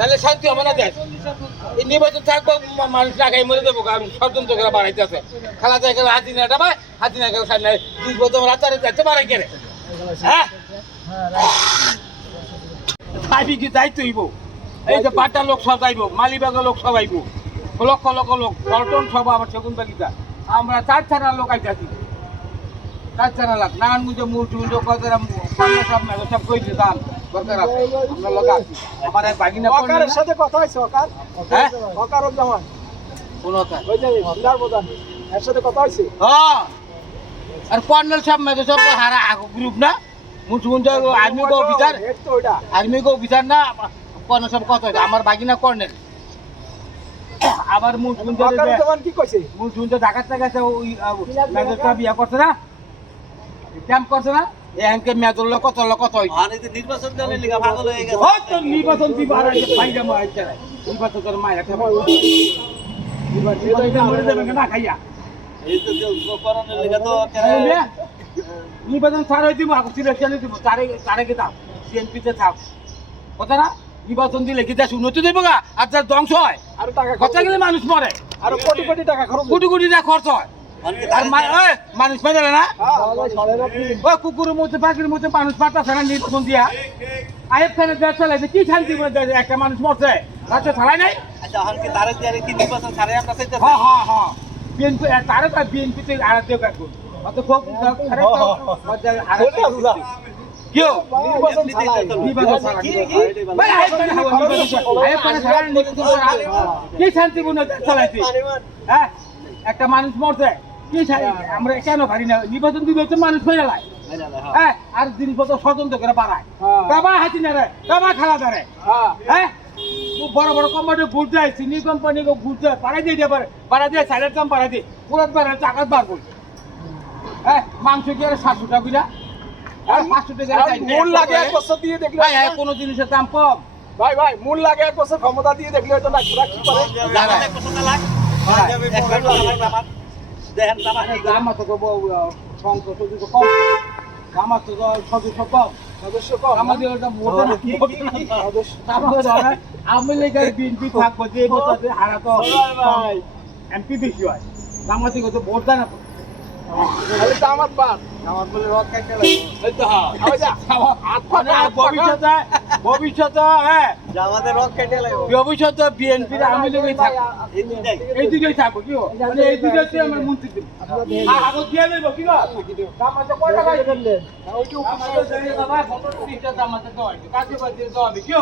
নাহলে শান্তি হবে না দেশ। এই নির্বাচন থাকবো মানুষ না খাই মরে দেবো, কারণ ষড়যন্ত্র করে বাড়াইতে আছে। খেলা যায় গেলে হাতিনাটা পায়, হাতিনা গেলে সামনে 20 বছর রাতারে যাচ্ছে বাড়াই গেলে। হ্যাঁ ভাবি কি দায়িত্ব হইব? এই যে বাটা লোক সব যাইব, মালিবাগের লোক সব আইব, লক্ষ লক্ষ লোক, পল্টন সব আমার সেগুন বাগিচা। আমরা 4 থানার লোক আইতাছি, 4 থানা লাখ নারায়ণগঞ্জ মুরটুন্ড কতরা সব মেলো সব কই দিতাম দরকার আছে। আমরা লোক আছি, আমার এক বাগিনা ওকারের সাথে কথা হইছে। ওকার হ্যাঁ ওকারও জামান কোন কথা ওই যে বিলার প্রধান এর সাথে কথা হইছে। হ্যাঁ আর কর্নেল সব মেলো সব হারা গ্রুপ না মুরটুন্ড আর্মি গো অফিসার, হেড তো ওইটা আর্মি গো অফিসার না কর্নেল সব কত আমার বাগিনা কর্নেল। আবার মুরটুন্ড ওকারের জামান কি কইছে? মুরটুন্ড ঢাকার থেকে আছে ওই মেজর সব বিয়া করছে না, ক্যাম্প করছে না, এখানকে মেজর লোক কত হইছে। আর এই যে নির্বাচন দলের লিগা পাগল হয়ে গেছে। ওই তো নির্বাচন দিবা আর এই বাইরে মাইছে নির্বাচন করে মাইরা খাবে। নির্বাচন মরে যাবে না খাইয়া। এই তো করোনার লিগা তো নির্বাচন ছাড়াই দিব, সিলেকশনে দিব, তারে কি দাও বিএনপিতে থাক কথা না। নির্বাচন দিলে কি দেশ উন্নতি দেবো গা, আর যার ধ্বংস হয় আর টাকা কথা গেলে মানুষ মরে, আর কোটি কোটি টাকা খরচ কোটি কোটি টাকা খরচ হয়। আর মানুষ মেরে না ওই কুকুরের মধ্যে পাখির মধ্যে মানুষ মারতেছে না নির্বাচন দিয়া। আইব খানের দেশ চালাইছে কি শান্তি করে দেয়, একটা মানুষ মরছে রাজ্য চালাই নাই। আচ্ছা এখন কি তারে দিয়ে কি নির্বাচন ছাড়াই আমরা চাইতেছি? হ্যাঁ হ্যাঁ হ্যাঁ বিএনপি তারে তো বিএনপিতে আর দেব এখন অত খুব কেউ নির্বাচন চালায় নির্বাচন চালাই ভাই আইব খানে হাওয়া আইব খানে সারা নির্বাচন করা কি শান্তিপূর্ণ দেশ চালাইছে। হ্যাঁ একটা মানুষ মরছে কি আমরা কেন পারি না নির্বাচন দিবে তো মানুষ মেরে লাই। হ্যাঁ আর জিনিসপত্র স্বতন্ত্র করে বাড়ায় বাবা হাসিনা রে বাবা খালাদা রে। হ্যাঁ বড় বড় কোম্পানি ভোট দেয়, চিনি কোম্পানি ভোট দেয়, বাড়াই দিয়ে দেবে, বাড়াই দিয়ে সাইডের দাম বাড়াই দিয়ে পুরাত বাড়ায় টাকাত বার করি। হ্যাঁ মাংস কি আর 700 টাকা বিনা আর 500 টাকা মূল লাগে 1 বছর দিয়ে দেখলে ভাই কোনো জিনিসের দাম কম। ভাই ভাই মূল লাগে 1 বছর ক্ষমতা দিয়ে দেখলে হয়তো লাখ লাখ কি করে। জামাতে কত লাখ? একবার আমার দেখেন জামাত কি দাম তো সংখ্যা তো কম, দাম তো সদস্য কম, সদস্য কম আমাদের ওটা ভোটে না সদস্য আমাদের ধরেন আওয়ামী লীগের বিএনপি থাকবো যে বছর হারা তো ভাই এমপি বেশি হয়, আমাদের তো ভোট দেয় না। আরে দামাত বাদ জামাত বলে রক খাইতে লাগে। এই তো হ্যাঁ ওই যা ভবিষ্যতে হ্যাঁ জামাতে রক খাইতে লাগে। ভবিষ্যতে বিএনপি আওয়ামী লীগই থাকবে, এই দুইটাই এই দুটোই থাকবো কি মানে এই দুটোতে আমার মন্ত্রী দিব আগত দিয়ে দেব কি গো দাম আছে কয় টাকা দিলেন ওইটা আমাদের জানিয়ে দাও ভাই ফটো টিটা দাম আছে তো কাজে বাজে দাও হবে কি